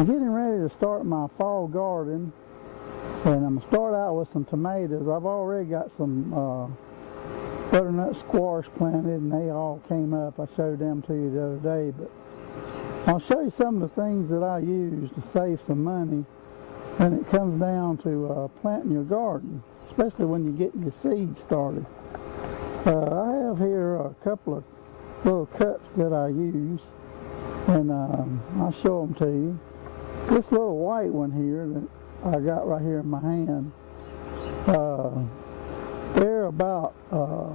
I'm getting ready to start my fall garden, and I'm going to start out with some tomatoes. I've already got some butternut squash planted, and they all came up. I showed them to you the other day, but I'll show you some of the things that I use to save some money when it comes down to planting your garden, especially when you're getting your seeds started. I have here a couple of little cups that I use, and I'll show them to you. This little white one here that I got right here in my hand, they're about, I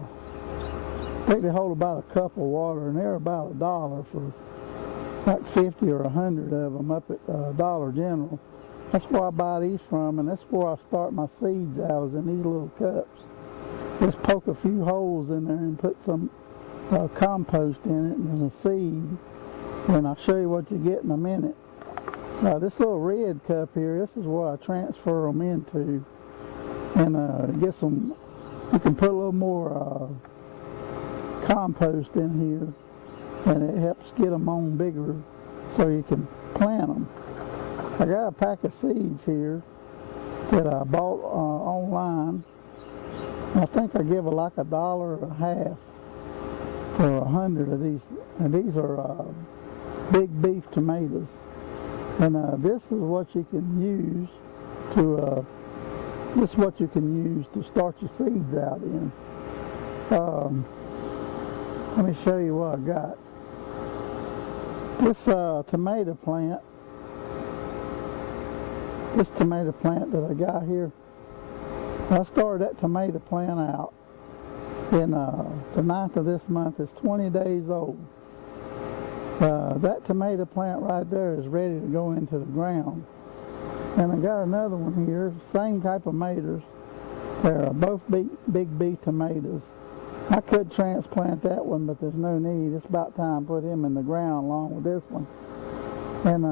think they hold about a cup of water, and they're about $1 for like 50 or 100 of them up at Dollar General. That's where I buy these from, and that's where I start my seeds out, is in these little cups. Just poke a few holes in there and put some compost in it and a seed, and I'll show you what you get in a minute. This little red cup here, this is what I transfer them into, and get some, you can put a little more compost in here, and it helps get them on bigger so you can plant them. I got a pack of seeds here that I bought online. I think I give like $1.50 for 100 of these, and these are big beef tomatoes. And this is what you can use to start your seeds out in. Let me show you what I got. This tomato plant that I got here, I started that tomato plant out in the 9th of this month. It's 20 days old. That tomato plant right there is ready to go into the ground. And I got another one here, same type of tomatoes. They're both big beef tomatoes. I could transplant that one, but there's no need. It's about time to put him in the ground along with this one. And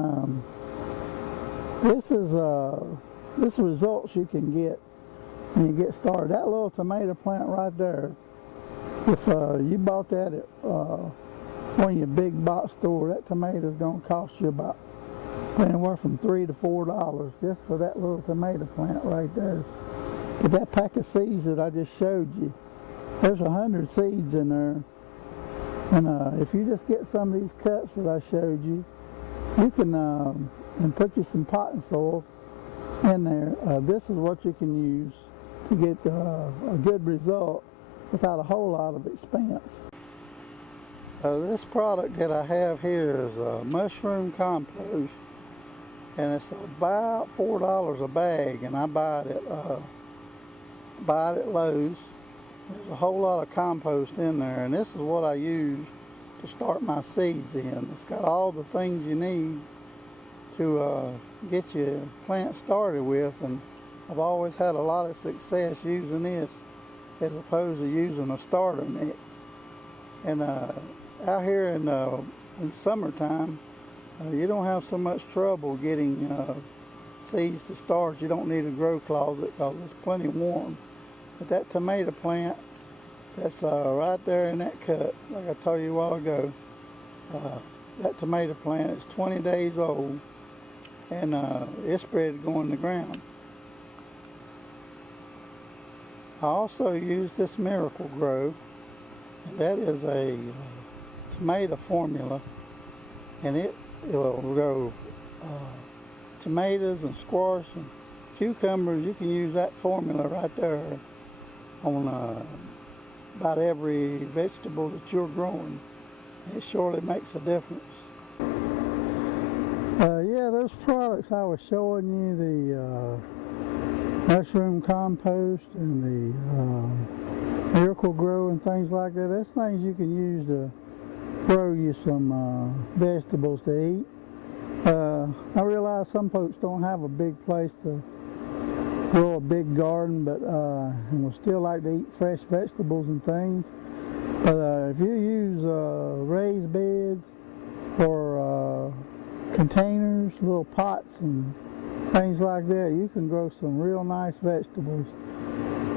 this results you can get when you get started. That little tomato plant right there, if you bought that at one of your big box store, that tomato is going to cost you about anywhere from $3 to $4 just for that little tomato plant right there. But that pack of seeds that I just showed you, there's 100 seeds in there. And if you just get some of these cups that I showed you, you can and put you some potting soil in there. This is what you can use to get a good result without a whole lot of expense. This product that I have here is mushroom compost, and it's about $4 a bag, and I buy it at Lowe's. There's a whole lot of compost in there, and this is what I use to start my seeds in. It's got all the things you need to get your plant started with, and I've always had a lot of success using this as opposed to using a starter mix. And out here in summertime, you don't have so much trouble getting seeds to start. You don't need a grow closet because it's plenty warm. But that tomato plant that's right there in that cup, like I told you a while ago, that tomato plant is 20 days old, and it's ready to go in the ground. I also use this Miracle Grow, and that is a tomato formula, and it will grow tomatoes and squash and cucumbers. You can use that formula right there on about every vegetable that you're growing. It surely makes a difference. Yeah, those products I was showing you, the mushroom compost and the Miracle Grow and things like that, that's things you can use to grow you some vegetables to eat. I realize some folks don't have a big place to grow a big garden, but and will still like to eat fresh vegetables and things. But if you use raised beds or containers, little pots and things like that, you can grow some real nice vegetables.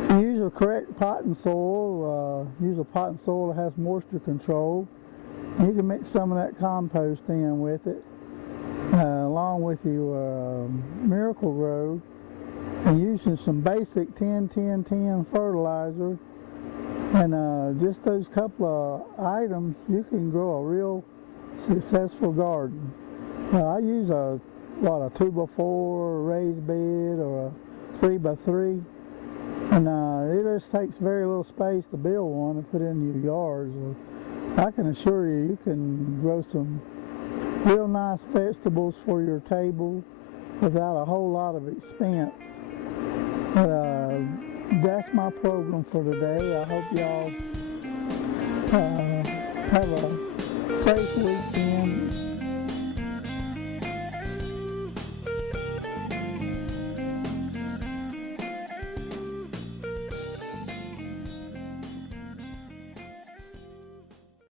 If you use a correct potting soil, use a potting soil that has moisture control, you can mix some of that compost in with it, along with with you Miracle Grow and using some basic 10-10-10 fertilizer and just those couple of items, you can grow a real successful garden. I use a 2x4 raised bed or a 3x3, and it just takes very little space to build one and put in your yard. So I can assure you, you can grow some real nice vegetables for your table without a whole lot of expense. But that's my program for today. I hope y'all have a safe weekend.